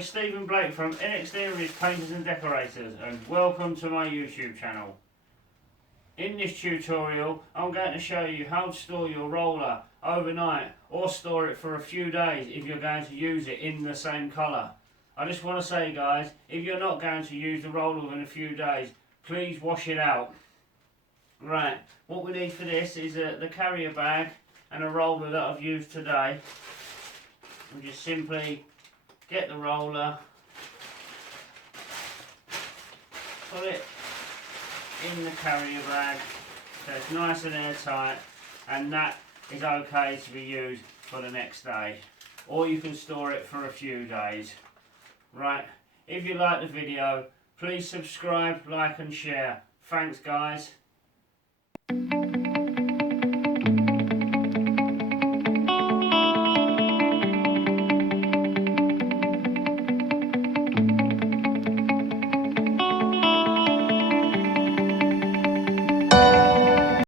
it's Stephen Blake from Inexteriors Painters and Decorators, and welcome to my YouTube channel. In this tutorial I'm going to show you how to store your roller overnight or store it for a few days if you're going to use it in the same colour. I just want to say guys, if you're not going to use the roller within a few days, please wash it out. Right, what we need for this is the carrier bag and a roller that I've used today. We just simply get the roller, put it in the carrier bag so it's nice and airtight, and that is okay to be used for the next day, or you can store it for a few days. Right, if you like the video, please subscribe, like and share. Thanks guys.